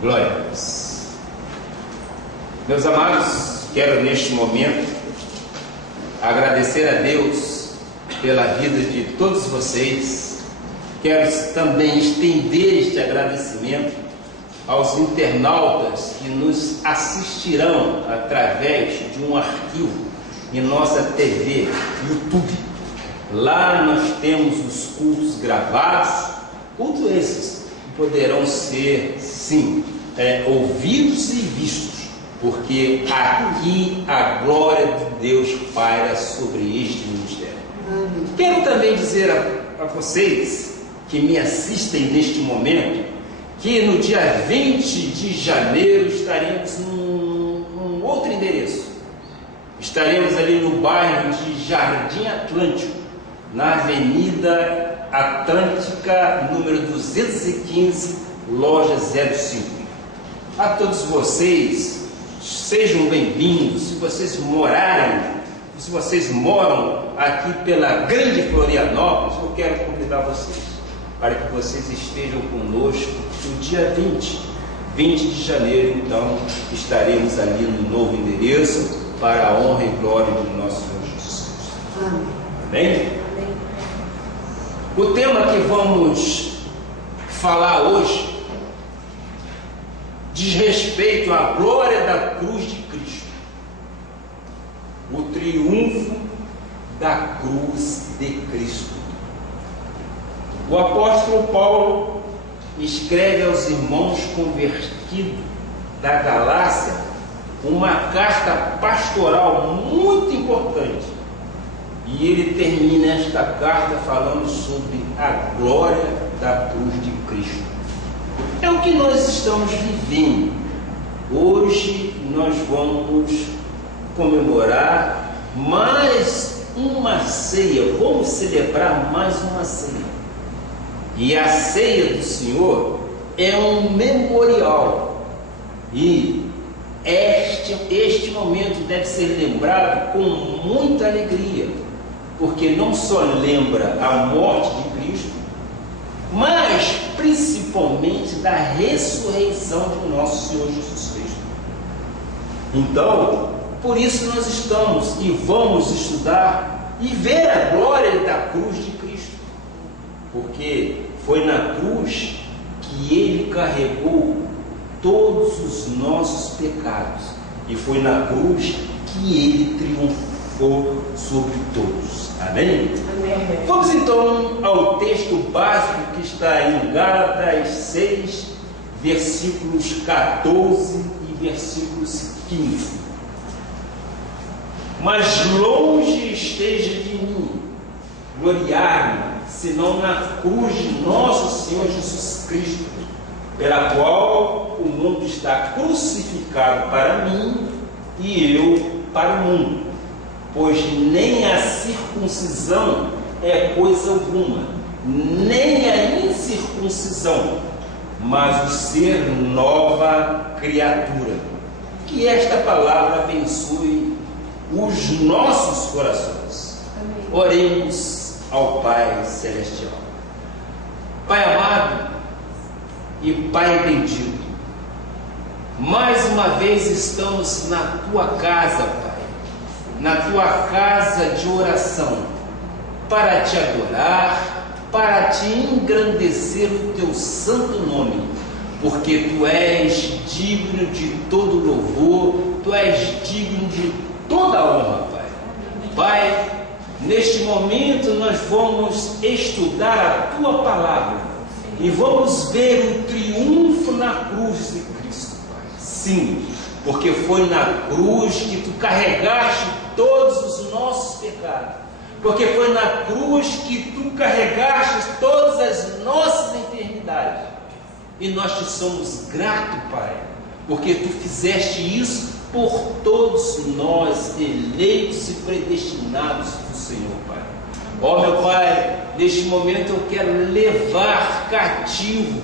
Glória a Deus. Meus amados, quero neste momento agradecer a Deus pela vida de todos vocês. Quero também estender este agradecimento aos internautas que nos assistirão através de um arquivo em nossa TV, YouTube. Lá nós temos os cultos gravados, cultos esses que poderão ser, sim, ouvidos e vistos, porque aqui a glória de Deus paira sobre este ministério. Quero também dizer a vocês que me assistem neste momento, que no dia 20 de janeiro estaremos num outro endereço. Estaremos ali no bairro de Jardim Atlântico, na Avenida Atlântica, número 215, loja 05. A todos vocês, sejam bem-vindos. Se vocês moram aqui pela Grande Florianópolis, eu quero convidar vocês para que vocês estejam conosco no dia 20 de janeiro. Então estaremos ali no novo endereço, para a honra e glória do nosso Senhor Jesus Cristo. Amém? Amém? O tema que vamos falar hoje diz respeito à glória da cruz de Cristo, o triunfo da cruz de Cristo. O apóstolo Paulo escreve aos irmãos convertidos da Galácia uma carta pastoral muito importante, e ele termina esta carta falando sobre a glória da cruz de Cristo. É o que nós estamos vivendo. Hoje nós vamos comemorar mais uma ceia, vamos celebrar mais uma ceia, e a ceia do Senhor é um memorial, e este momento deve ser lembrado com muita alegria, porque não só lembra a morte de Cristo, mas principalmente da ressurreição de nosso Senhor Jesus Cristo. Então, por isso nós estamos e vamos estudar e ver a glória da cruz de Cristo, porque foi na cruz que Ele carregou todos os nossos pecados, e foi na cruz que Ele triunfou sobre todos. Amém? Amém. Vamos então ao texto básico que está em Gálatas 6, versículos 14 e versículos 15. Mas longe esteja de mim gloriar-me, senão na cruz de nosso Senhor Jesus Cristo, pela qual o mundo está crucificado para mim e eu para o mundo. Pois nem a circuncisão é coisa alguma, nem a incircuncisão, mas o ser nova criatura. Que esta palavra abençoe os nossos corações. Amém. Oremos ao Pai Celestial. Pai amado e Pai bendito, mais uma vez estamos na Tua casa, Pai, na Tua casa de oração, para Te adorar, para Te engrandecer o Teu santo nome, porque Tu és digno de todo louvor, Tu és digno de toda honra, Pai. Pai, neste momento nós vamos estudar a Tua palavra e vamos ver o triunfo na cruz de Cristo, Pai. Sim, porque foi na cruz que Tu carregaste todos os nossos pecados, porque foi na cruz que Tu carregaste todas as nossas enfermidades, e nós Te somos gratos, Pai, porque Tu fizeste isso por todos nós, eleitos e predestinados do Senhor, Pai. Ó meu Pai, neste momento eu quero levar cativo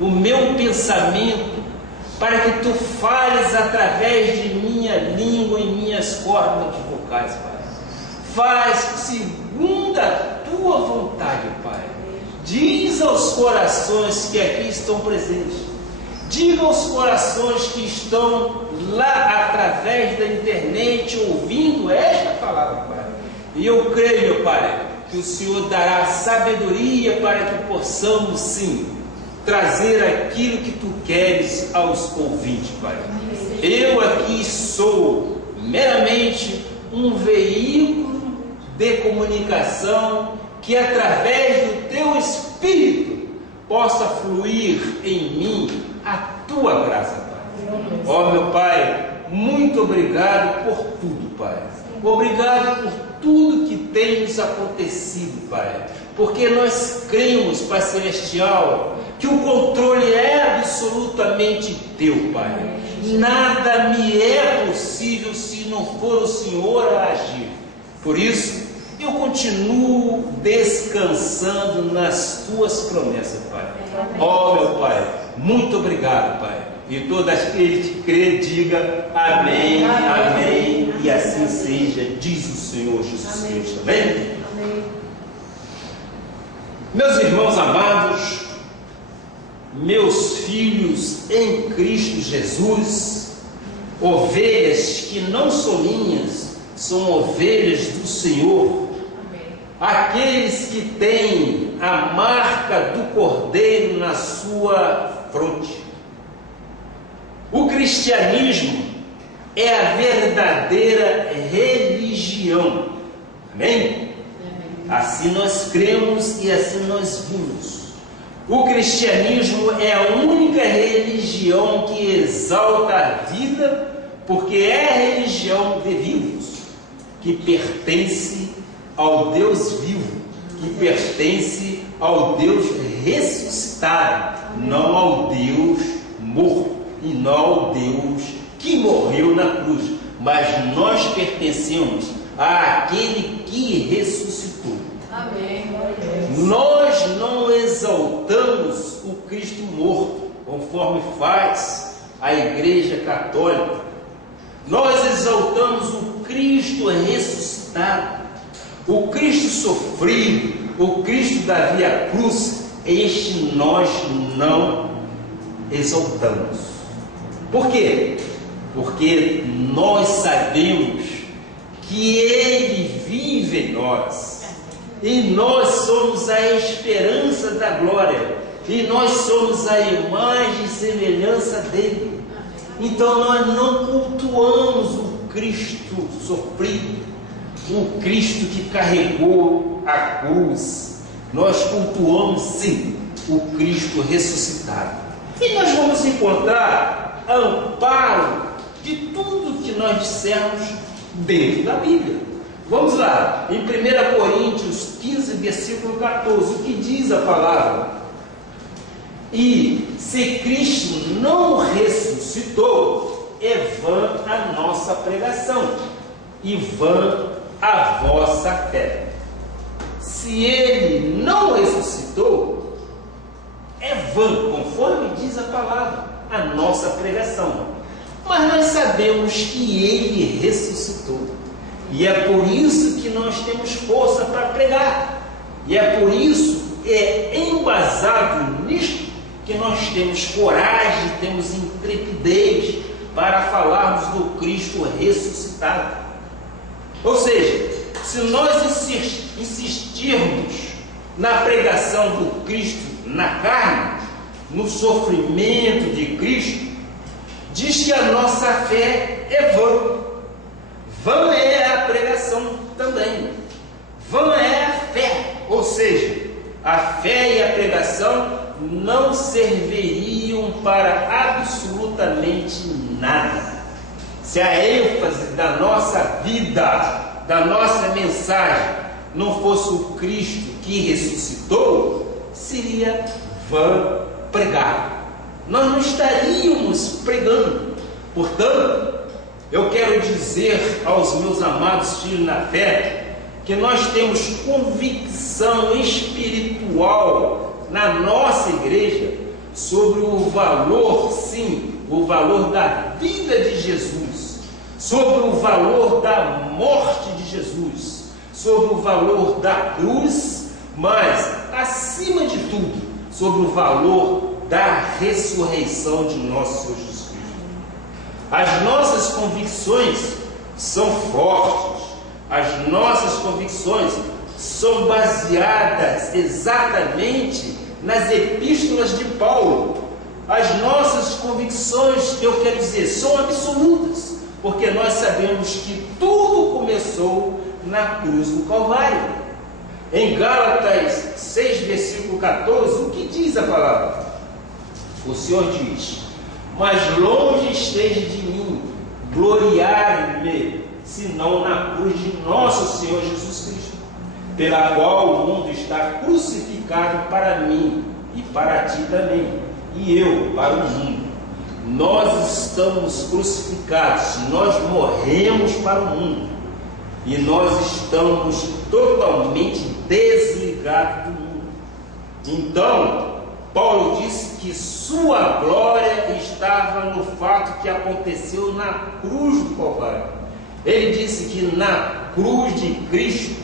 o meu pensamento, para que Tu fales através de minha língua e minhas cordas vocais, Pai. Faz segundo a Tua vontade, Pai. Diz aos corações que aqui estão presentes, Diga aos corações que estão lá através da internet ouvindo esta palavra, Pai. E eu creio, meu Pai, que o Senhor dará sabedoria para que possamos, sim, trazer aquilo que Tu queres aos ouvintes, Pai. Eu aqui sou meramente um veículo de comunicação que, através do Teu Espírito, possa fluir em mim a Tua graça, Pai. Ó, meu Pai, muito obrigado por tudo, Pai. Obrigado por tudo que tem nos acontecido, Pai. Porque nós cremos, Pai Celestial, que o controle é absolutamente Teu, Pai. Nada me é possível se não for o Senhor a agir. Por isso, eu continuo descansando nas Tuas promessas, Pai. Ó, meu Pai, muito obrigado, Pai. E todas que crê, diga amém, amém, e assim seja, diz o Senhor Jesus Cristo. Amém? Meus irmãos amados, meus filhos em Cristo Jesus, ovelhas que não são minhas, são ovelhas do Senhor, aqueles que têm a marca do Cordeiro na sua fronte. O cristianismo é a verdadeira religião. Amém? Assim nós cremos e assim nós vimos. O cristianismo é a única religião que exalta a vida, porque é a religião de vivos, que pertence ao Deus vivo, que pertence ao Deus ressuscitado, não ao Deus morto e não ao Deus que morreu na cruz, mas nós pertencemos àquele que ressuscitou. Amém. Nós não exaltamos o Cristo morto, conforme faz a Igreja Católica. Nós exaltamos o Cristo ressuscitado, o Cristo sofrido, o Cristo da Via Cruz. Este nós não exaltamos. Por quê? Porque nós sabemos que Ele vive em nós, e nós somos a esperança da glória, e nós somos a imagem e semelhança dele. Então nós não cultuamos o Cristo sofrido, o Cristo que carregou a cruz. Nós cultuamos sim o Cristo ressuscitado, e nós vamos encontrar amparo de tudo que nós dissemos dentro da Bíblia. Vamos lá, em 1 Coríntios 15, versículo 14, o que diz a palavra? E se Cristo não ressuscitou, é vã a nossa pregação, e vã a vossa fé. Se Ele não ressuscitou, é vã, conforme diz a palavra, a nossa pregação. Mas nós sabemos que Ele ressuscitou, e é por isso que nós temos força para pregar, e é por isso, embasado nisto, que nós temos coragem, temos intrepidez para falarmos do Cristo ressuscitado. Ou seja, se nós insistirmos na pregação do Cristo na carne, no sofrimento de Cristo, diz que a nossa fé é vã. Vã é a pregação também. Vã é a fé. Ou seja, a fé e a pregação não serviriam para absolutamente nada se a ênfase da nossa vida, da nossa mensagem, não fosse o Cristo que ressuscitou. Seria vã pregar. Nós não estaríamos pregando. Portanto, eu quero dizer aos meus amados filhos na fé que nós temos convicção espiritual na nossa igreja sobre o valor, sim, o valor da vida de Jesus, sobre o valor da morte de Jesus, sobre o valor da cruz, mas, acima de tudo, sobre o valor da ressurreição de nosso Senhor Jesus Cristo. As nossas convicções são fortes, as nossas convicções são baseadas exatamente nas epístolas de Paulo. As nossas convicções, eu quero dizer, são absolutas, porque nós sabemos que tudo começou na cruz do Calvário. Em Gálatas 6, versículo 14, o que diz a palavra? O Senhor diz: mas longe esteja de mim gloriar-me, senão na cruz de nosso Senhor Jesus Cristo, pela qual o mundo está crucificado para mim e para ti também, e eu para o mundo. Nós estamos crucificados, nós morremos para o mundo, e nós estamos totalmente desligados do mundo. Então, Paulo disse que sua glória estava no fato que aconteceu na cruz do Calvário. Ele disse que na cruz de Cristo,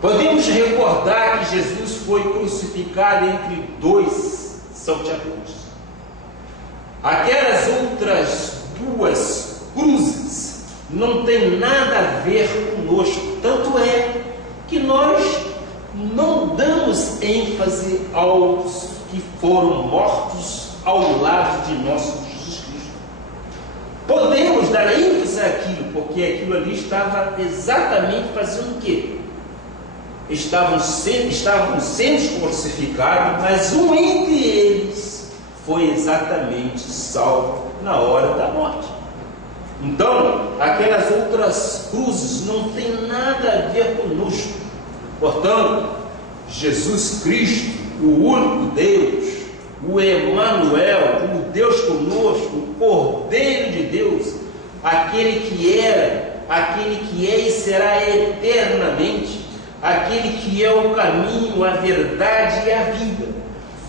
podemos recordar que Jesus foi crucificado entre dois salteadores. Aquelas outras duas cruzes não tem nada a ver conosco, tanto é que nós não damos ênfase aos que foram mortos ao lado de nosso Jesus Cristo. Podemos dar ênfase àquilo, porque aquilo ali estava exatamente fazendo o quê? Estavam sendo crucificados, mas um entre eles foi exatamente salvo na hora da morte. Então, aquelas outras cruzes não têm nada a ver conosco. Portanto, Jesus Cristo, o único Deus, o Emanuel, o Deus conosco, o Cordeiro de Deus, aquele que era, aquele que é e será eternamente, aquele que é o caminho, a verdade e a vida,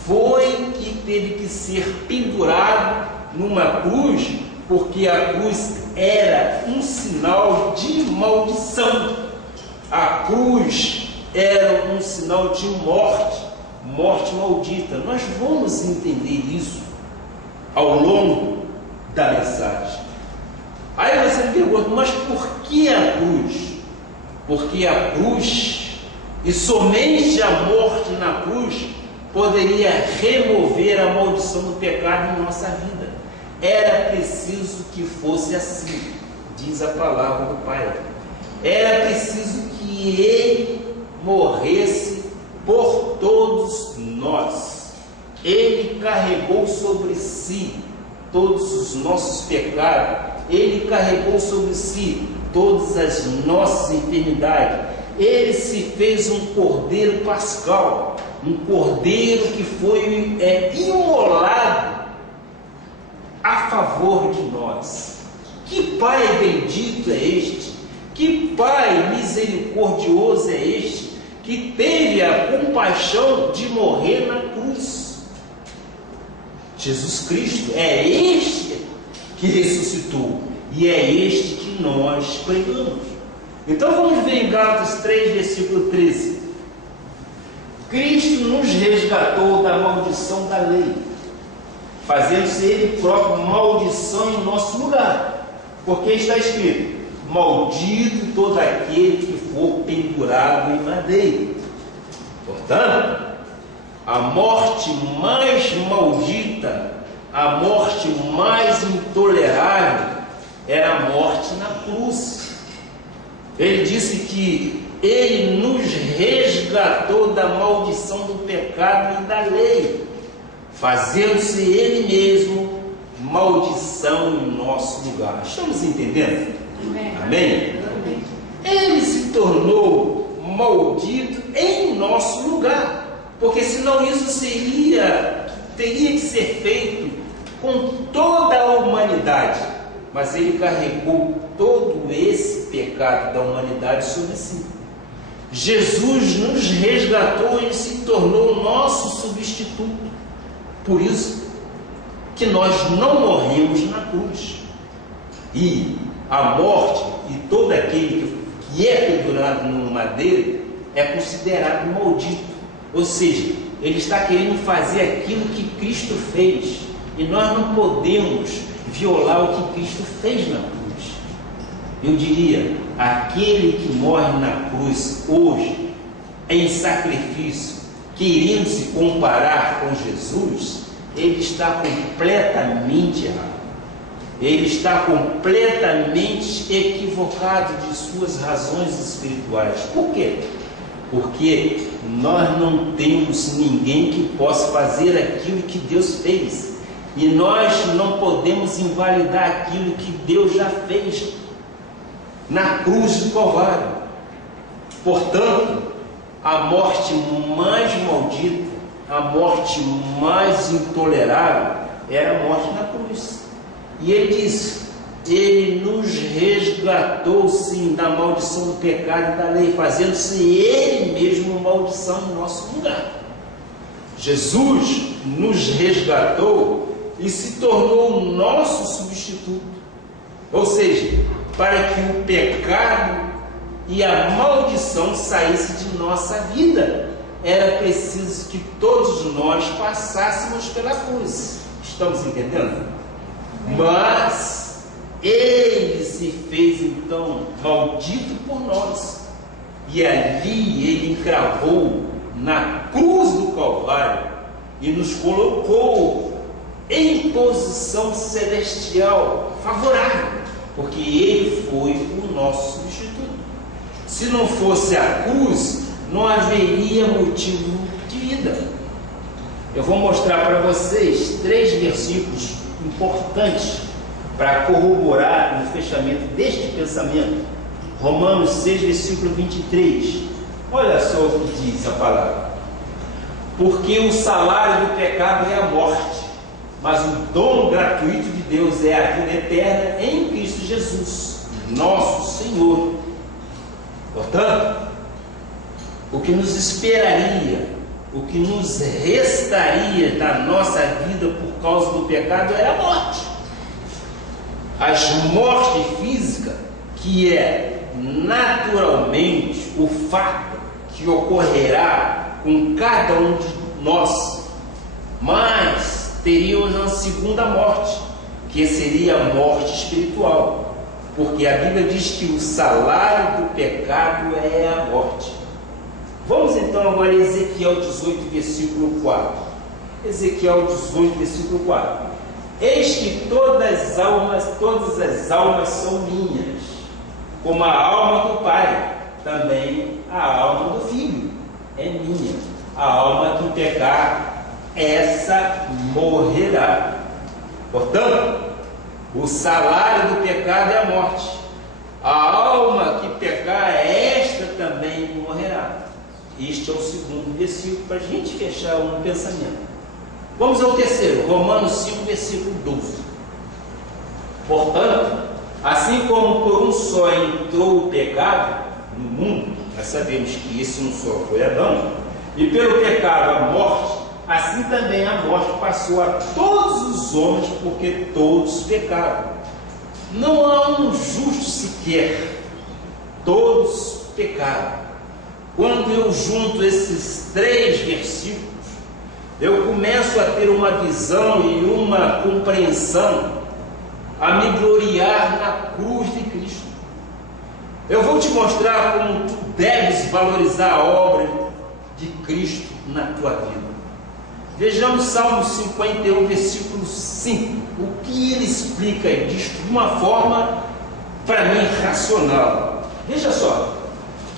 foi que teve que ser pendurado numa cruz, porque a cruz era um sinal de maldição. A cruz era um sinal de morte, morte maldita. Nós vamos entender isso ao longo da mensagem. Aí você me pergunta, mas por que a cruz? Porque a cruz, e somente a morte na cruz, poderia remover a maldição do pecado em nossa vida. Era preciso que fosse assim, diz a palavra do Pai. Era preciso que Ele morresse por todos nós. Ele carregou sobre si todos os nossos pecados. Ele carregou sobre si todas as nossas enfermidades. Ele se fez um cordeiro pascal, um cordeiro que foi imolado a favor de nós. Que Pai bendito é este? Que Pai misericordioso é este, que teve a compaixão de morrer na cruz? Jesus Cristo é este que ressuscitou, e é este que nós pregamos. Então vamos ver em Gálatas 3, versículo 13. Cristo nos resgatou da maldição da lei, fazendo-se Ele próprio maldição em nosso lugar, porque está escrito: maldito todo aquele que for pendurado em madeira. Portanto, a morte mais maldita, a morte mais intolerável, era a morte na cruz. Ele disse que Ele nos resgatou da maldição do pecado e da lei, fazendo-se Ele mesmo maldição em nosso lugar. Estamos entendendo? Amém? Amém? Amém. Ele se tornou maldito em nosso lugar, porque senão isso teria que ser feito com toda a humanidade, mas Ele carregou todo esse pecado da humanidade sobre si. Jesus nos resgatou e se tornou nosso substituto. Por isso que nós não morremos na cruz. E a morte, e todo aquele que é pendurado no madeiro, é considerado maldito. Ou seja, ele está querendo fazer aquilo que Cristo fez. E nós não podemos violar o que Cristo fez na cruz. Eu diria, aquele que morre na cruz hoje, em sacrifício, querendo se comparar com Jesus, ele está completamente errado. Ele está completamente equivocado de suas razões espirituais. Por quê? Porque nós não temos ninguém que possa fazer aquilo que Deus fez. E nós não podemos invalidar aquilo que Deus já fez na cruz do Calvário. Portanto, a morte mais maldita, a morte mais intolerável, era a morte na cruz. E ele diz: ele nos resgatou sim da maldição do pecado e da lei, fazendo-se ele mesmo maldição em nosso lugar. Jesus nos resgatou e se tornou o nosso substituto. Ou seja, para que o pecado e a maldição saísse de nossa vida, era preciso que todos nós passássemos pela cruz. Estamos entendendo? Mas ele se fez então maldito por nós, e ali ele encravou na cruz do Calvário e nos colocou em posição celestial favorável, porque ele foi o nosso substituto. Se não fosse a cruz, não haveria motivo de vida. Eu vou mostrar para vocês 3 versículos importantes para corroborar o fechamento deste pensamento. Romanos 6, versículo 23. Olha só o que diz a palavra: porque o salário do pecado é a morte, mas o dom gratuito de Deus é a vida eterna em Cristo Jesus, nosso Senhor. Portanto, o que nos esperaria, o que nos restaria da nossa vida por causa do pecado é a morte. A morte física, que é naturalmente o fato que ocorrerá com cada um de nós, mas teríamos uma segunda morte, que seria a morte espiritual, porque a Bíblia diz que o salário do pecado é a morte. Vamos então agora a Ezequiel 18, versículo 4. Ezequiel 18, versículo 4. Eis que todas as almas são minhas, como a alma do Pai, também a alma do Filho é minha. A alma que pecar, essa morrerá. Portanto, o salário do pecado é a morte. A alma que pecar, esta também morrerá. Este é o segundo versículo para a gente fechar um pensamento. Vamos ao terceiro, Romanos 5, versículo 12. Portanto, assim como por um só entrou o pecado no mundo, nós sabemos que esse um só foi Adão, e pelo pecado a morte, assim também a morte passou a todos os homens, porque todos pecaram. Não há um justo sequer, todos pecaram. Quando eu junto esses 3 versículos, eu começo a ter uma visão e uma compreensão, a me gloriar na cruz de Cristo. Eu vou te mostrar como tu deves valorizar a obra de Cristo na tua vida. Vejamos Salmo 51, versículo 5. O que ele explica disto de uma forma, para mim, racional. Veja só.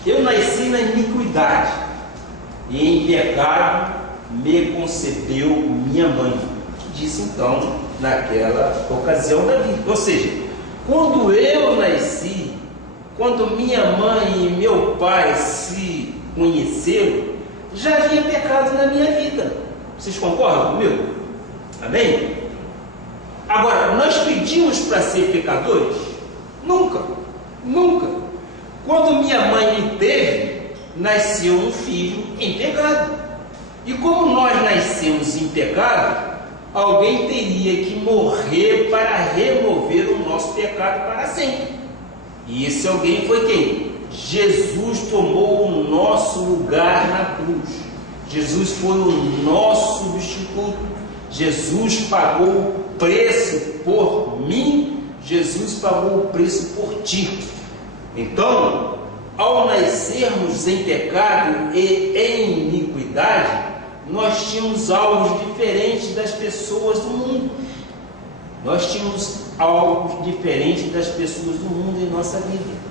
Eu nasci na iniquidade, e em pecado me concebeu minha mãe, que disse então, naquela ocasião da vida. Ou seja, quando eu nasci, quando minha mãe e meu pai se conheceram, já havia pecado na minha vida. Vocês concordam comigo? Amém? Agora, nós pedimos para ser pecadores? Nunca, nunca. Quando minha mãe me teve, nasceu um filho em pecado. E como nós nascemos em pecado, alguém teria que morrer para remover o nosso pecado para sempre. E esse alguém foi quem? Jesus tomou o nosso lugar na cruz. Jesus foi o nosso substituto. Jesus pagou o preço por mim. Jesus pagou o preço por ti. Então, ao nascermos em pecado e em iniquidade, nós tínhamos algo diferente das pessoas do mundo. Nós tínhamos algo diferente das pessoas do mundo em nossa vida.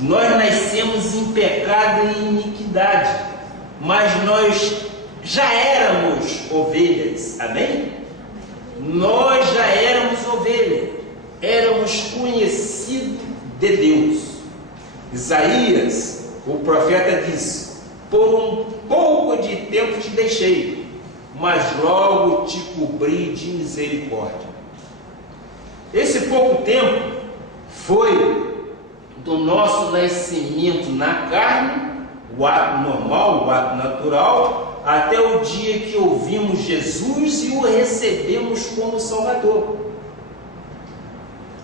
Nós nascemos em pecado e iniquidade, mas nós já éramos ovelhas, amém? Nós já éramos ovelhas, éramos conhecidos de Deus. Isaías, o profeta disse: por um pouco de tempo te deixei, mas logo te cobri de misericórdia. Esse pouco tempo foi do nosso nascimento na carne, o ato normal, o ato natural, até o dia que ouvimos Jesus e o recebemos como Salvador.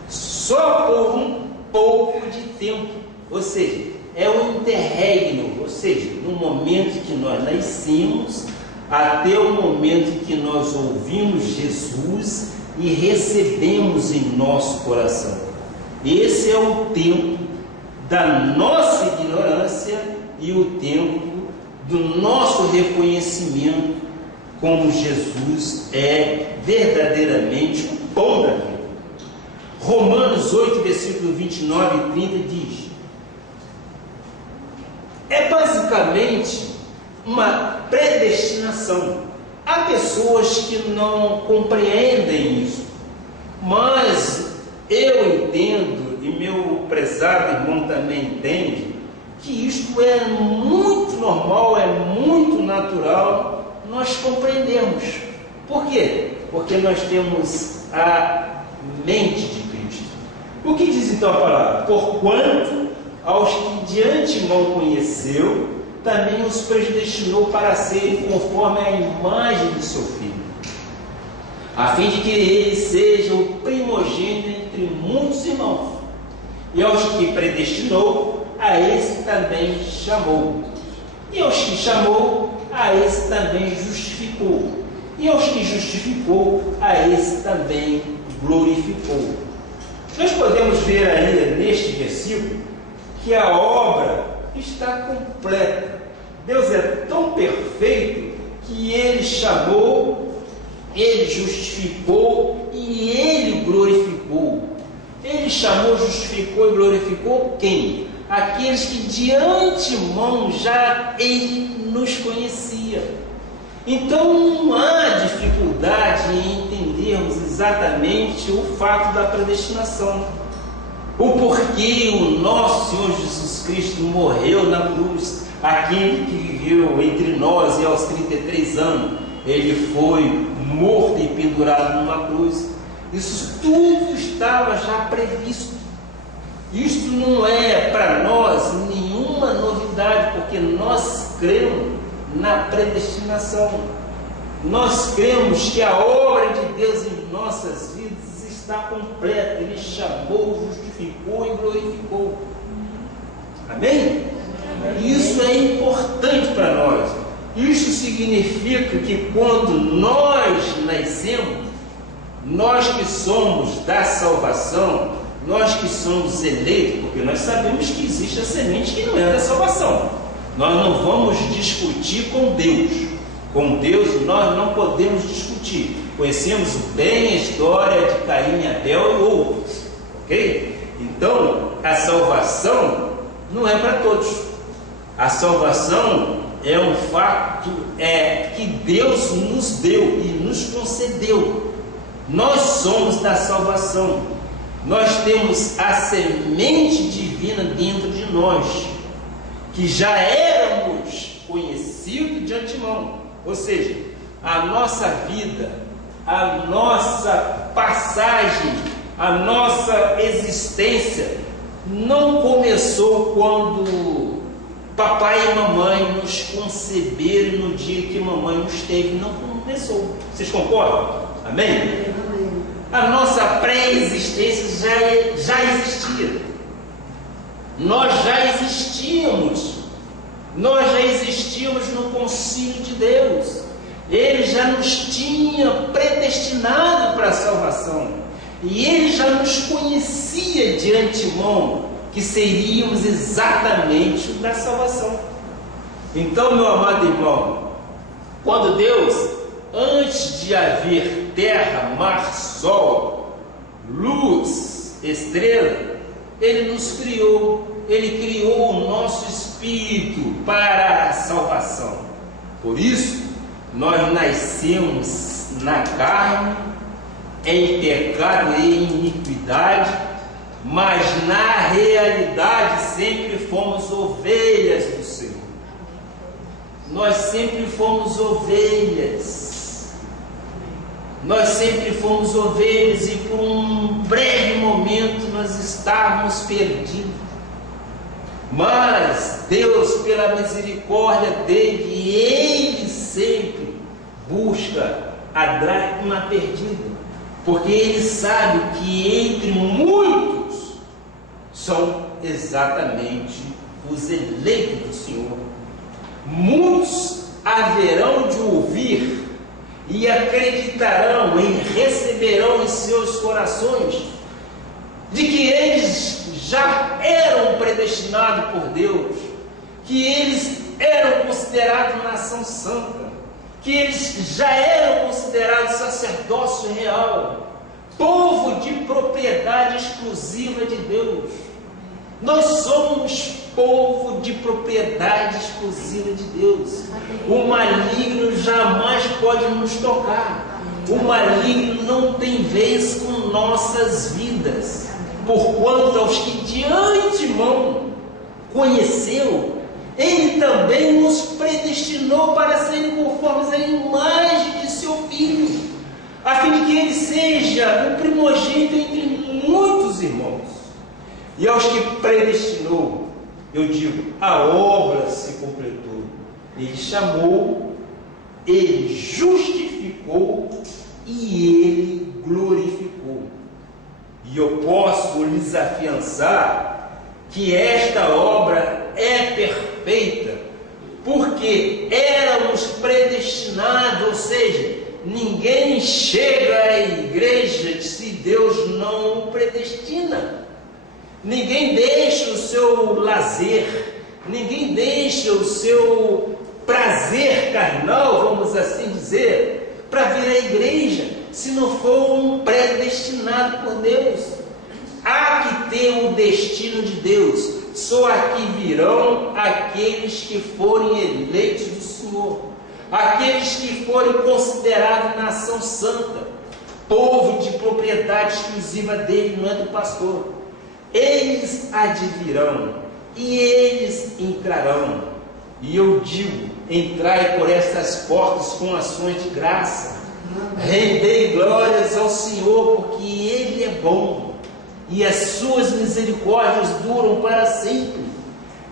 Só por um pouco de tempo, ou seja, é um interregno, ou seja, no momento que nós nascemos até o momento que nós ouvimos Jesus e recebemos em nosso coração. Esse é o tempo da nossa ignorância e o tempo do nosso reconhecimento como Jesus é verdadeiramente o pão da vida. Romanos 8, versículo 29 e 30 diz: é basicamente uma predestinação. Há pessoas que não compreendem isso, mas eu entendo, e meu prezado irmão também entende, que isto é muito normal, é muito natural nós compreendermos. Por quê? Porque nós temos a mente de Cristo. O que diz então a palavra? Porquanto aos que de antemão conheceu, também os predestinou para serem conforme a imagem de seu Filho, a fim de que ele seja o primogênito entre muitos irmãos. E aos que predestinou, a esse também chamou. E aos que chamou, a esse também justificou. E aos que justificou, a esse também glorificou. Nós podemos ver aí neste versículo que a obra está completa. Deus é tão perfeito que Ele chamou, Ele justificou e Ele glorificou. Ele chamou, justificou e glorificou quem? Aqueles que de antemão já Ele nos conhecia. Então não há dificuldade em entendermos exatamente o fato da predestinação. O porquê o nosso Senhor Jesus Cristo morreu na cruz, aquele que viveu entre nós e aos 33 anos, ele foi morto e pendurado numa cruz. Isso tudo estava já previsto. Isto não é para nós nenhuma novidade, porque nós cremos na predestinação. Nós cremos que a obra de Deus em nossas vidas está completa. Ele chamou, justificou e glorificou. Amém? Isso é importante para nós. Isso significa que quando nós nascemos, nós que somos da salvação, nós que somos eleitos, porque nós sabemos que existe a semente que não é da salvação. Nós não vamos discutir com Deus. Com Deus nós não podemos discutir. Conhecemos bem a história de Caim, Abel e outros. Ok? Então, a salvação não é para todos. A salvação é um fato que Deus nos deu e nos concedeu. Nós somos da salvação. Nós temos a semente divina dentro de nós, que já éramos conhecidos de antemão. Ou seja, a nossa vida, a nossa passagem, a nossa existência não começou quando papai e mamãe nos conceberam no dia que mamãe nos teve. Não começou. Vocês concordam? Amém? A nossa pré-existência já existia. Nós já existíamos Nós já existíamos no concílio de Deus. Ele já nos tinha predestinado para a salvação. E Ele já nos conhecia de antemão que seríamos exatamente o da salvação. Então, meu amado irmão, quando Deus, antes de haver terra, mar, sol, luz, estrela, Ele nos criou. Ele criou o nosso espírito para a salvação. Por isso, nós nascemos na carne, em pecado e iniquidade, mas na realidade sempre fomos ovelhas do Senhor. Nós sempre fomos ovelhas. Nós sempre fomos ovelhas e por um breve momento nós estávamos perdidos. Mas Deus, pela misericórdia dele, Ele sempre busca a dracma perdida, porque Ele sabe que entre muitos são exatamente os eleitos do Senhor. Muitos haverão de ouvir e acreditarão e receberão em seus corações de que eles já eram predestinados por Deus, que eles eram considerados nação santa, que eles já eram considerados sacerdócio real, povo de propriedade exclusiva de Deus. Nós somos povo de propriedade exclusiva de Deus. O maligno jamais pode nos tocar. O maligno não tem vez com nossas vidas. Porquanto aos que de antemão conheceu, Ele também nos predestinou para serem conformes à imagem de seu Filho, a fim de que Ele seja o primogênito entre muitos irmãos. E aos que predestinou, eu digo, a obra se completou. Ele chamou, Ele justificou e Ele glorificou. E eu posso lhes afiançar que esta obra é perfeita, porque éramos predestinados, ou seja, ninguém chega à igreja se Deus não o predestina. Ninguém deixa o seu lazer, ninguém deixa o seu prazer carnal, vamos assim dizer, para vir à igreja, se não for um predestinado por Deus. Há que ter o destino de Deus. Só aqui virão aqueles que forem eleitos do Senhor, aqueles que forem considerados nação santa, povo de propriedade exclusiva dele, não é do pastor. Eles advirão e eles entrarão. E eu digo, entrai por estas portas com ações de graça. Rendei glórias ao Senhor, porque Ele é bom e as suas misericórdias duram para sempre.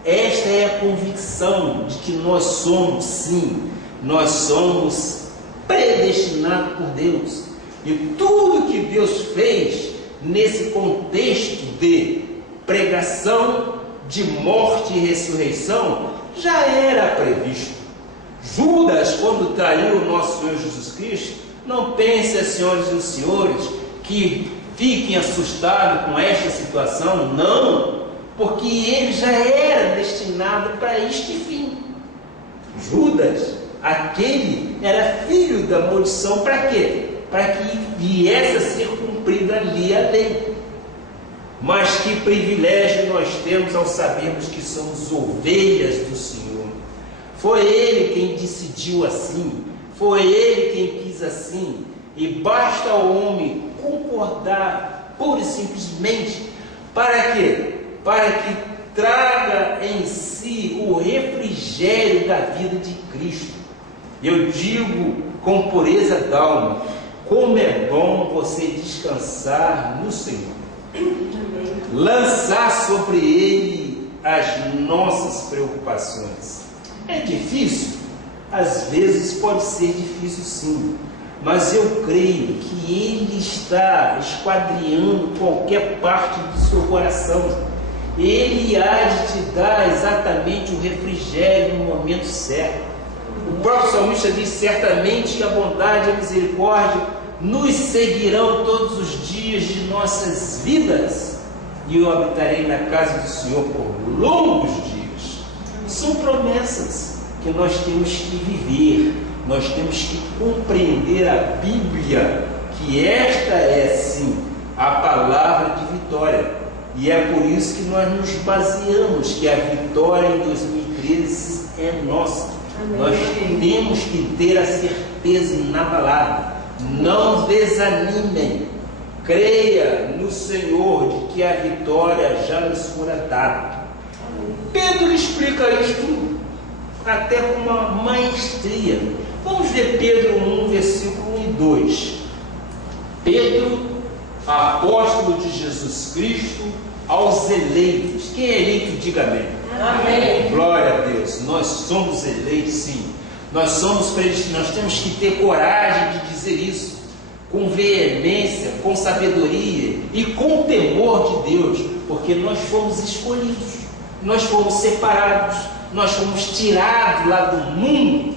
Esta é a convicção de que nós somos, sim, nós somos predestinados por Deus. E tudo que Deus fez nesse contexto de pregação, de morte e ressurreição, já era previsto. Judas, quando traiu o nosso Senhor Jesus Cristo, não pense, senhoras e senhores, que fiquem assustados com esta situação, não, porque ele já era destinado para este fim. Judas, aquele era filho da maldição, para quê? Para que viesse a ser cumprida ali a lei. Mas que privilégio nós temos ao sabermos que somos ovelhas do Senhor. Foi Ele quem decidiu assim, foi Ele quem quis assim, e basta ao homem concordar pura e simplesmente para quê? Para que traga em si o refrigério da vida de Cristo. Eu digo com pureza d'alma, como é bom você descansar no Senhor, lançar sobre Ele as nossas preocupações. É difícil? Às vezes pode ser difícil sim, mas eu creio que Ele está esquadrinhando qualquer parte do seu coração. Ele há de te dar exatamente o refrigério no momento certo. O próprio salmista diz: certamente que a bondade e a misericórdia nos seguirão todos os dias de nossas vidas, e eu habitarei na casa do Senhor por longos dias. São promessas que nós temos que viver, nós temos que compreender a Bíblia, que esta é sim a palavra de vitória. E é por isso que nós nos baseamos que a vitória em 2013 é nossa. Amém. Nós temos que ter a certeza inabalável. Não desanimem. Creia no Senhor de que a vitória já nos fora dada. Pedro explica isto até com uma maestria. Vamos ver Pedro 1, versículo 1 e 2. Pedro, apóstolo de Jesus Cristo, aos eleitos. Quem é eleito, diga amém. Amém. Glória a Deus. Nós somos eleitos, sim. Nós somos predestinados. Nós temos que ter coragem de dizer isso, com veemência, com sabedoria e com temor de Deus, porque nós fomos escolhidos, nós fomos separados, nós fomos tirados lá do mundo,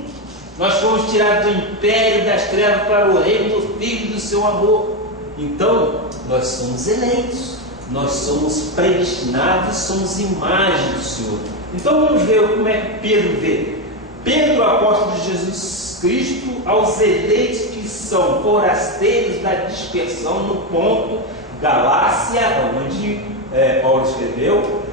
nós fomos tirados do império das trevas para o reino do Filho do seu amor. Então, nós somos eleitos. Nós somos predestinados, somos imagem do Senhor. Então vamos ver como é que Pedro vê. Pedro, apóstolo de Jesus Cristo, aos eleitos que são forasteiros da dispersão no ponto, Galácia, onde Paulo escreveu,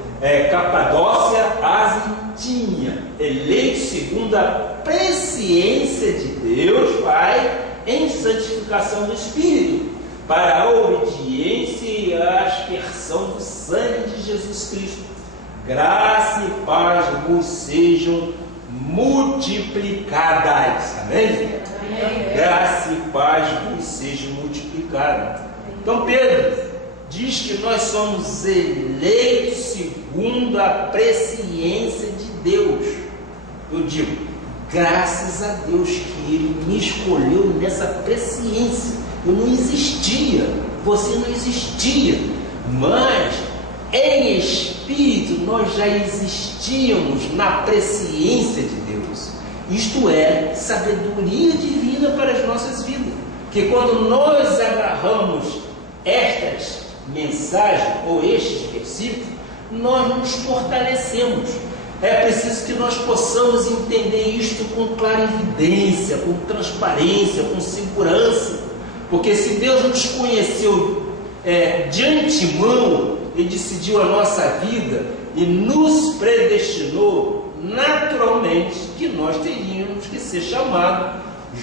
Capadócia, Ásia e Bitínia, eleitos segundo a presciência de Deus Pai em santificação do Espírito, para a obediência e a aspersão do sangue de Jesus Cristo. Graça e paz vos sejam multiplicadas. Amém? Amém. Graça e paz vos sejam multiplicadas. Então Pedro diz que nós somos eleitos segundo a presciência de Deus. Eu digo, graças a Deus que Ele me escolheu nessa presciência. Eu não existia, você não existia, mas em espírito nós já existíamos na presciência de Deus. Isto é, sabedoria divina para as nossas vidas. Que quando nós agarramos estas mensagens ou estes versículos, nós nos fortalecemos. É preciso que nós possamos entender isto com clarividência, com transparência, com segurança. Porque se Deus nos conheceu de antemão, Ele decidiu a nossa vida e nos predestinou, naturalmente, que nós teríamos que ser chamados,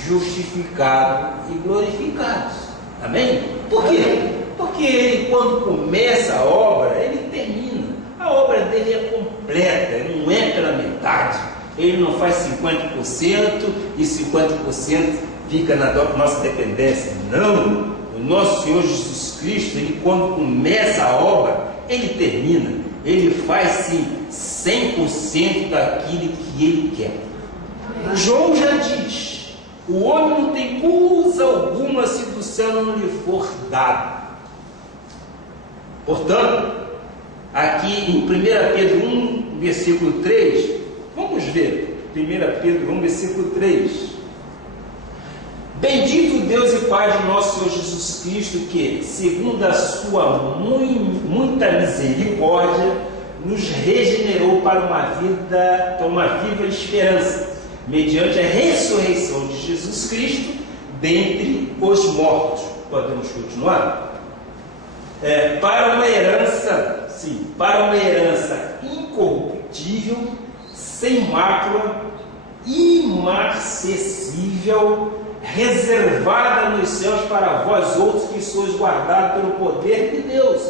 justificados e glorificados. Amém? Por quê? Porque Ele, quando começa a obra, Ele termina. A obra dele é completa, não é pela metade. Ele não faz 50% e 50% fica na nossa dependência. Não, o nosso Senhor Jesus Cristo, Ele quando começa a obra, Ele termina. Ele faz sim 100% daquilo que Ele quer. João já diz: o homem não tem coisa alguma se do céu não lhe for dado. Portanto, aqui em 1 Pedro 1, versículo 3, vamos ver 1 Pedro 1, versículo 3. Bendito Deus e Pai de nosso Senhor Jesus Cristo, que, segundo a sua muita misericórdia, nos regenerou para uma viva esperança, mediante a ressurreição de Jesus Cristo dentre os mortos. Podemos continuar? Para uma herança, sim, para uma herança incorruptível, sem mácula, imarcessível, reservada nos céus para vós outros que sois guardados pelo poder de Deus,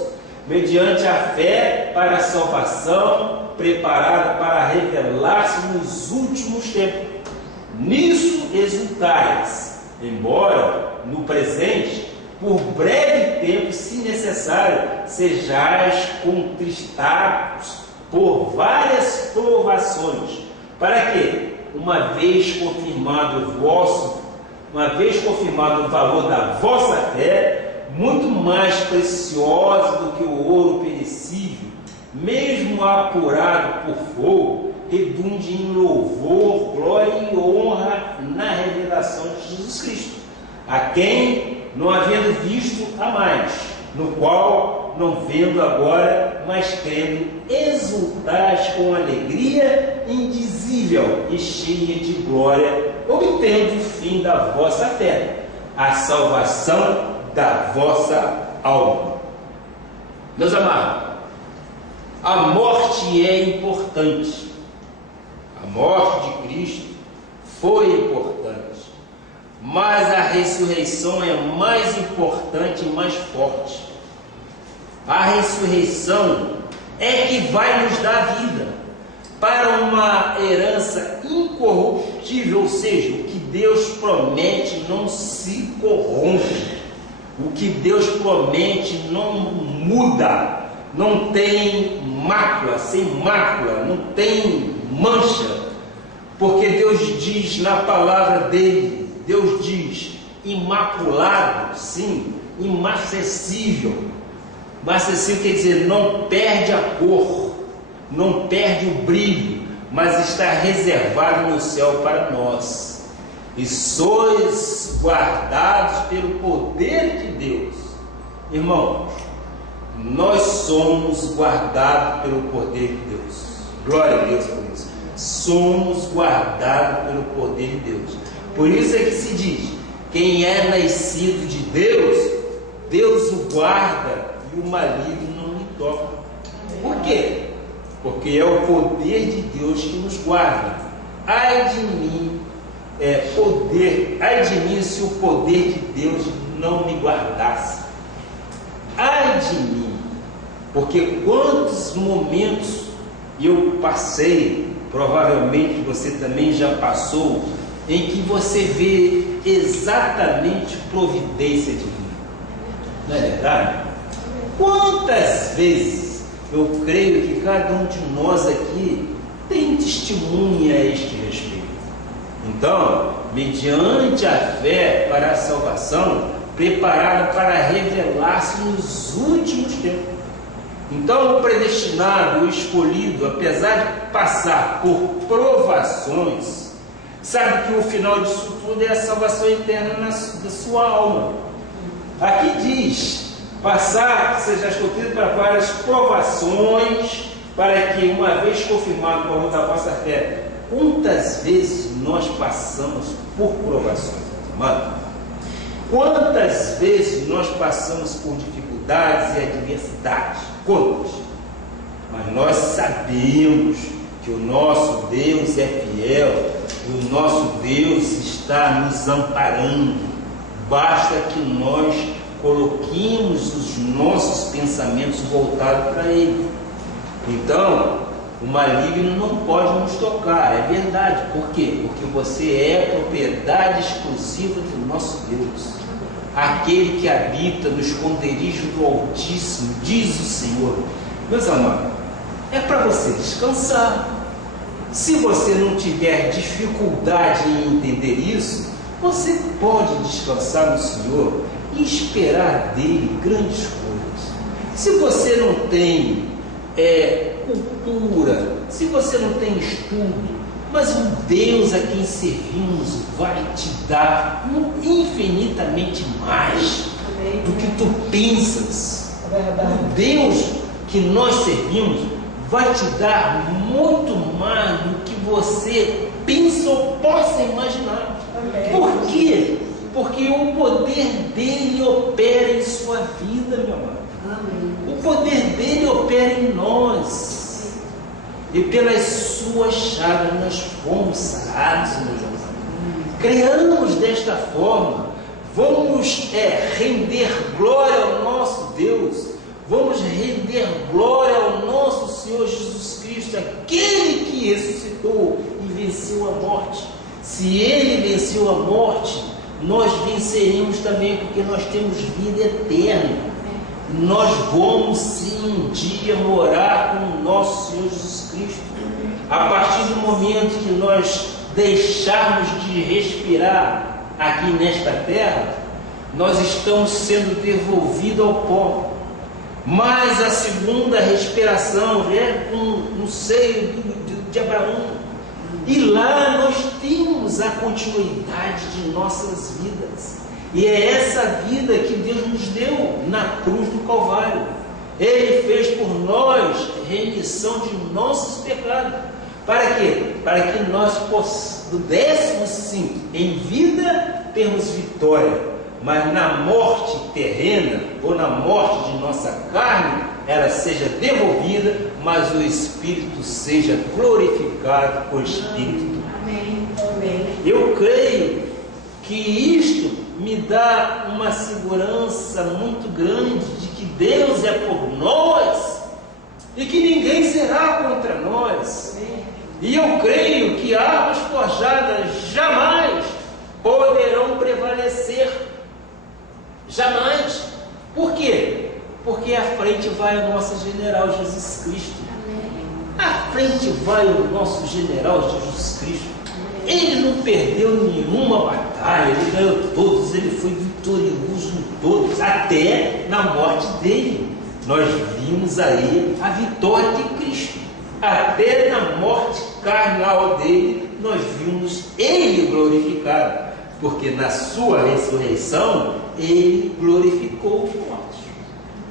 mediante a fé para a salvação, preparada para revelar-se nos últimos tempos. Nisso exultais, embora no presente, por breve tempo, se necessário, sejais contristados por várias provações, para que, uma vez confirmado o valor da vossa fé, muito mais preciosa do que o ouro perecível, mesmo apurado por fogo, redunde em louvor, glória e honra na revelação de Jesus Cristo, a quem, não havendo visto a mais, no qual, não vendo agora, mas crendo, exultais com alegria indizível e cheia de glória, obtendo o fim da vossa fé, a salvação da vossa alma. Meus amados, a morte é importante. A morte de Cristo foi importante, mas a ressurreição é mais importante e mais forte. A ressurreição é que vai nos dar vida para uma herança incorruptível, ou seja, o que Deus promete não se corrompe, o que Deus promete não muda, não tem mácula, sem mácula, não tem mancha, porque Deus diz na palavra dele, Deus diz imaculado, sim, imacessível. Imacessível quer dizer, não perde a cor, não perde o brilho, mas está reservado no céu para nós. E sois guardados pelo poder de Deus. Irmãos, nós somos guardados pelo poder de Deus. Glória a Deus por isso. Somos guardados pelo poder de Deus. Por isso é que se diz, quem é nascido de Deus, Deus o guarda e o maligno não lhe toca. Por quê? Porque é o poder de Deus que nos guarda. Ai de mim, ai de mim se o poder de Deus não me guardasse. Ai de mim, porque quantos momentos eu passei, provavelmente você também já passou, em que você vê exatamente providência divina. Não é verdade? Quantas vezes eu creio que cada um de nós aqui tem testemunha a este respeito. Então, mediante a fé para a salvação, preparada para revelar-se nos últimos tempos. Então, o predestinado, o escolhido, apesar de passar por provações, sabe que o final disso tudo é a salvação eterna da sua alma. Aqui diz, passar, seja escolhido para várias provações, para que, uma vez confirmado por da vossa fé, quantas vezes nós passamos por provações, amado? Quantas vezes nós passamos por dificuldades e adversidades? Quantas? Mas nós sabemos que o nosso Deus é fiel e o nosso Deus está nos amparando. Basta que nós coloquemos os nossos pensamentos voltados para Ele. Então, o maligno não pode nos tocar, é verdade. Por quê? Porque você é propriedade exclusiva do nosso Deus. Aquele que habita no esconderijo do Altíssimo, diz o Senhor. Meus amados, é para você descansar. Se você não tiver dificuldade em entender isso, você pode descansar no Senhor e esperar dele grandes coisas. Se você não tem cultura, se você não tem estudo, mas o Deus a quem servimos vai te dar infinitamente mais do que tu pensas. O Deus que nós servimos vai te dar muito mais do que você pensa ou possa imaginar. Por quê? Porque o poder dele opera em sua vida, meu amado. O poder dele opera em nós. E pelas suas chagas nós fomos sarados, meus amados. Creamos desta forma. Vamos render glória ao nosso Deus. Vamos render glória ao nosso Senhor Jesus Cristo, aquele que ressuscitou e venceu a morte. Se Ele venceu a morte, nós venceremos também, porque nós temos vida eterna. Nós vamos sim um dia morar com o nosso Senhor Jesus Cristo. A partir do momento que nós deixarmos de respirar aqui nesta terra, nós estamos sendo devolvidos ao pó. Mas a segunda respiração é no seio de Abraão. E lá nós temos a continuidade de nossas vidas. E é essa vida que Deus nos deu na cruz do Calvário. Ele fez por nós remissão de nossos pecados. Para quê? Para que nós pudéssemos sim, em vida, termos vitória. Mas na morte terrena, ou na morte de nossa carne, ela seja devolvida, mas o Espírito seja glorificado por Espírito. Amém. Amém. Eu creio que isto me dá uma segurança muito grande de que Deus é por nós e que ninguém será contra nós. E eu creio que armas forjadas jamais poderão prevalecer. Jamais. Por quê? Porque à frente vai o nosso general Jesus Cristo. À frente vai o nosso general Jesus Cristo. Ele não perdeu nenhuma batalha, ele ganhou todos, ele foi vitorioso em todos, até na morte dele. Nós vimos aí a vitória de Cristo. Até na morte carnal dele, nós vimos ele glorificado. Porque na sua ressurreição, ele glorificou os mortos.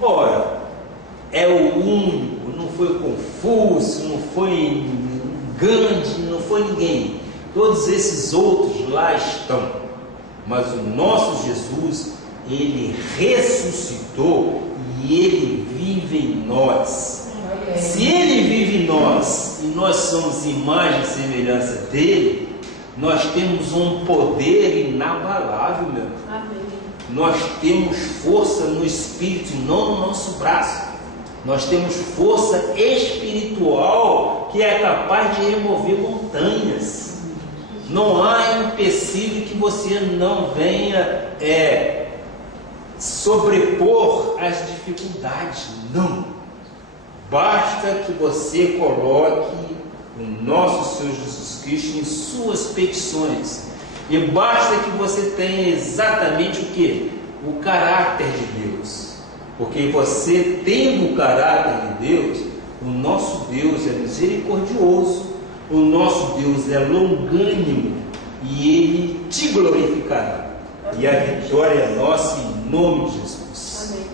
Ora, é o único, não foi Confúcio, não foi Gandhi, não foi ninguém. Todos esses outros lá estão. Mas o nosso Jesus, ele ressuscitou e ele vive em nós. Se ele vive em nós e nós somos imagem e semelhança dele, nós temos um poder inabalável, meu. Amém. Nós temos força no Espírito e não no nosso braço. Nós temos força espiritual que é capaz de remover montanhas. Não há empecilho que você não venha sobrepor as dificuldades. Não. Basta que você coloque o nosso Senhor Jesus Cristo em suas petições. E basta que você tenha exatamente o quê? O caráter de Deus. Porque você tendo o caráter de Deus, o nosso Deus é misericordioso, o nosso Deus é longânimo e Ele te glorificará. E a vitória é nossa em nome de Jesus. Amém.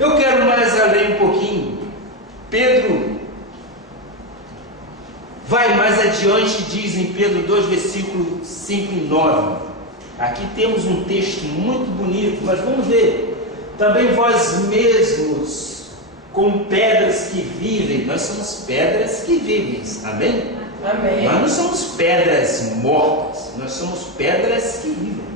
Eu quero mais além um pouquinho. Pedro vai mais adiante, diz em Pedro 2, versículos 5 e 9. Aqui temos um texto muito bonito, mas vamos ver. Também vós mesmos, como pedras que vivem, nós somos pedras que vivem, amém? Amém. Nós não somos pedras mortas, nós somos pedras que vivem.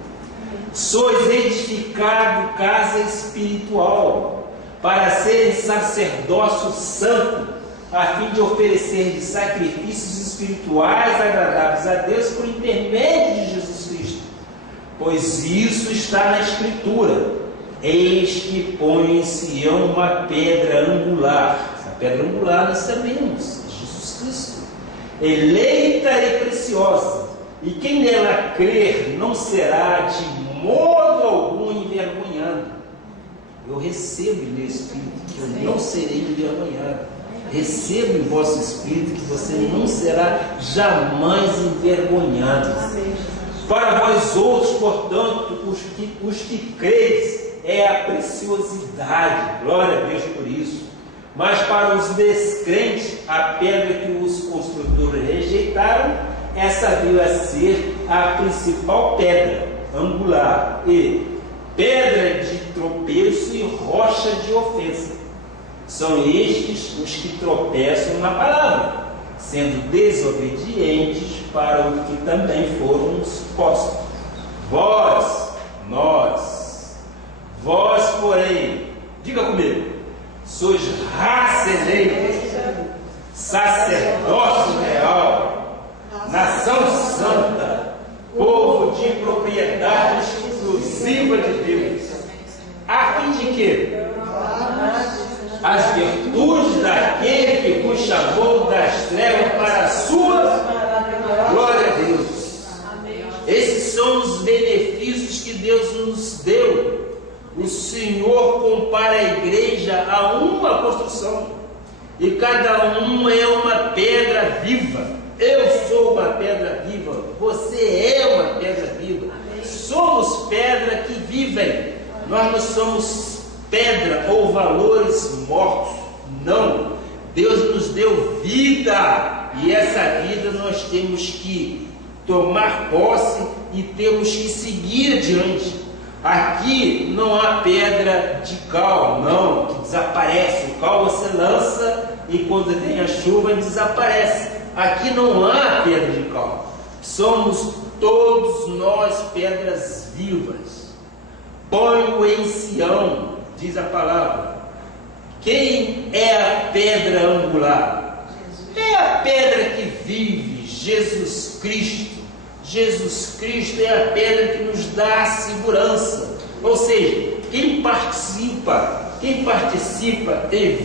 Sois edificado casa espiritual, para serem sacerdócio santo, a fim de oferecer sacrifícios espirituais agradáveis a Deus por intermédio de Jesus Cristo. Pois isso está na Escritura: eis que põe em Sião uma pedra angular. A pedra angular nós sabemos, Jesus Cristo, eleita e preciosa, e quem nela crer não será de modo algum envergonhado. Eu recebo em meu espírito que eu não serei envergonhado. Receba em vosso espírito que você não será jamais envergonhado. Amém. Para vós outros, portanto, os que creis, é a preciosidade, glória a Deus por isso. Mas para os descrentes, a pedra que os construtores rejeitaram, essa veio a ser a principal pedra angular e pedra de tropeço e rocha de ofensa. São estes os que tropeçam na palavra, sendo desobedientes para o que também foram postos. Vós, porém, diga comigo, sois raça eleita, sacerdócio real, nação santa, povo de propriedade exclusiva de Deus, a fim de que as virtudes daquele que vos chamou das trevas para a sua glória a Deus. Esses são os benefícios que Deus nos deu. O Senhor compara a igreja a uma construção, e cada um é uma pedra viva. Eu sou uma pedra viva, você é uma pedra viva. Somos pedra que vivem. Nós não somos pedra ou valores mortos. Não. Deus nos deu vida, e essa vida nós temos que tomar posse e temos que seguir adiante. Aqui não há pedra de cal, não, que desaparece. O cal você lança e quando vem a chuva desaparece. Aqui não há pedra de cal. Somos todos nós pedras vivas. Põe-o em Sião, diz a palavra. Quem é a pedra angular? É a pedra que vive, Jesus Cristo. Jesus Cristo é a pedra que nos dá segurança. Ou seja, quem participa e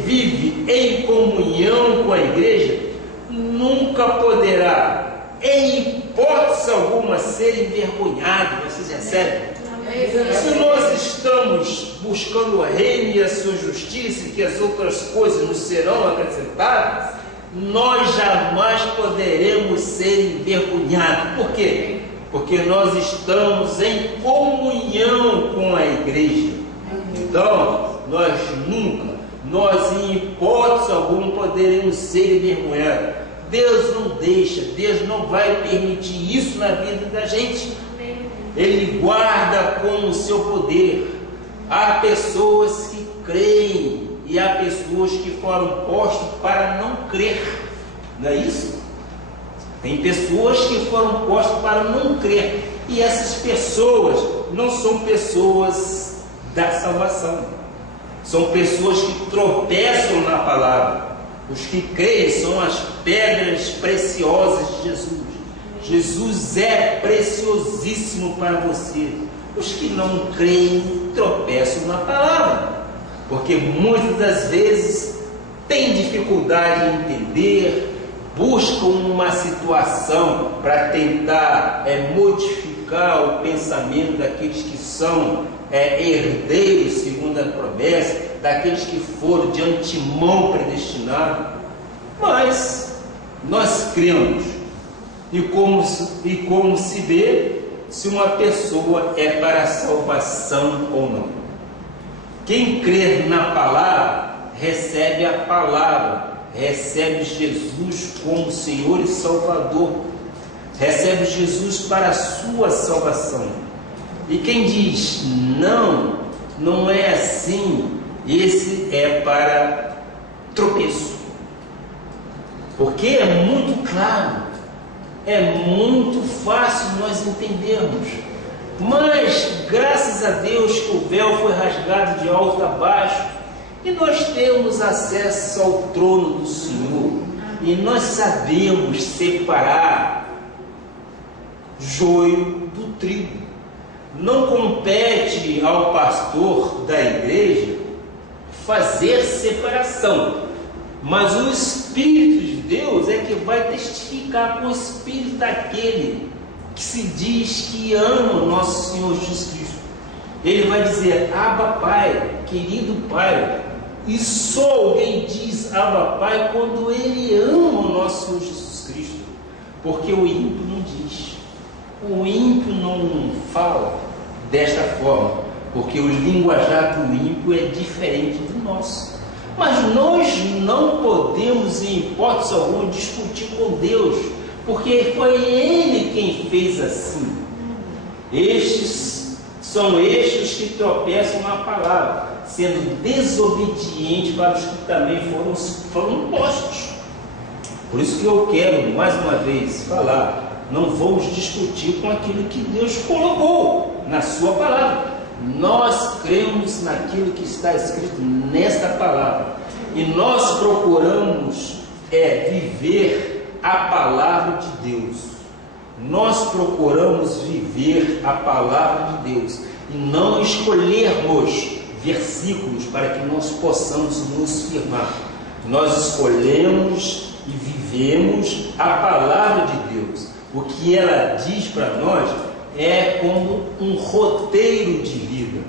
vive em comunhão com a igreja, nunca poderá, em hipótese alguma, ser envergonhado. Vocês recebem? Se nós estamos buscando o reino e a sua justiça, e que as outras coisas nos serão acrescentadas, nós jamais poderemos ser envergonhados. Por quê? Porque nós estamos em comunhão com a igreja. Então, nós em hipótese alguma poderemos ser envergonhados. Deus não deixa, Deus não vai permitir isso na vida da gente. Ele guarda com o seu poder. Há pessoas que creem e há pessoas que foram postas para não crer. Não é isso? Tem pessoas que foram postas para não crer. E essas pessoas não são pessoas da salvação. São pessoas que tropeçam na palavra. Os que creem são as pedras preciosas de Jesus. Jesus é preciosíssimo para você. Os que não creem tropeçam na palavra, porque muitas das vezes têm dificuldade em entender, buscam uma situação para tentar modificar o pensamento daqueles que são herdeiros segundo a promessa, daqueles que foram de antemão predestinados. Mas nós cremos. E como se vê se uma pessoa é para a salvação ou não. Quem crer na palavra, recebe a palavra, recebe Jesus como Senhor e Salvador, recebe Jesus para a sua salvação. E quem diz não é assim, esse é para tropeço. Porque é muito claro, é muito fácil nós entendermos, mas graças a Deus que o véu foi rasgado de alto a baixo e nós temos acesso ao trono do Senhor e nós sabemos separar joio do trigo. Não compete ao pastor da igreja fazer separação, mas o Espírito de Deus é que vai testificar com o Espírito daquele que se diz que ama o nosso Senhor Jesus Cristo. Ele vai dizer: Abba Pai, querido Pai. E só alguém diz Abba Pai quando ele ama o nosso Senhor Jesus Cristo, porque o ímpio não diz, o ímpio não fala desta forma, porque o linguajar do ímpio é diferente do nosso. Mas nós não podemos, em hipótese alguma, discutir com Deus, porque foi Ele quem fez assim. São estes que tropeçam na palavra, sendo desobedientes para os que também foram postos. Por isso que eu quero, mais uma vez, falar, não vamos discutir com aquilo que Deus colocou na sua palavra. Nós cremos naquilo que está escrito nesta palavra e nós procuramos viver a palavra de Deus. Nós procuramos viver a palavra de Deus e não escolhermos versículos para que nós possamos nos firmar. Nós escolhemos e vivemos a palavra de Deus. O que ela diz para nós é como um roteiro de vida.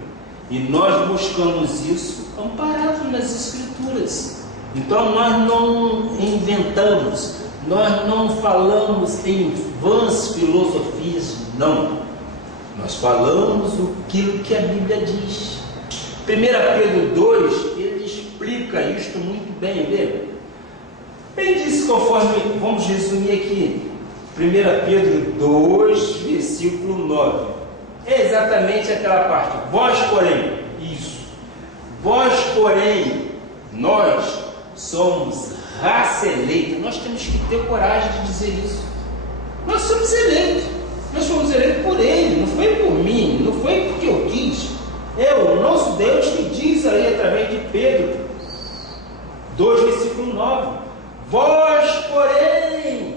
E nós buscamos isso amparado nas Escrituras. Então nós não inventamos, nós não falamos em vãs filosofias, não. Nós falamos aquilo que a Bíblia diz. 1 Pedro 2, ele explica isto muito bem, vê? Ele diz, conforme, vamos resumir aqui, 1 Pedro 2, versículo 9. É exatamente aquela parte. Vós, porém, isso. Vós, porém, nós somos raça eleita. Nós temos que ter coragem de dizer isso. Nós somos eleitos. Nós fomos eleitos por Ele. Não foi por mim. Não foi porque eu quis. É o nosso Deus que diz aí através de Pedro 2, versículo 9. Vós, porém,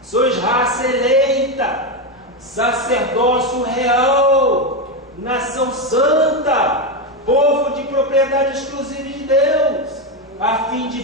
sois raça eleita, sacerdócio real, nação santa, povo de propriedade exclusiva de Deus, a fim de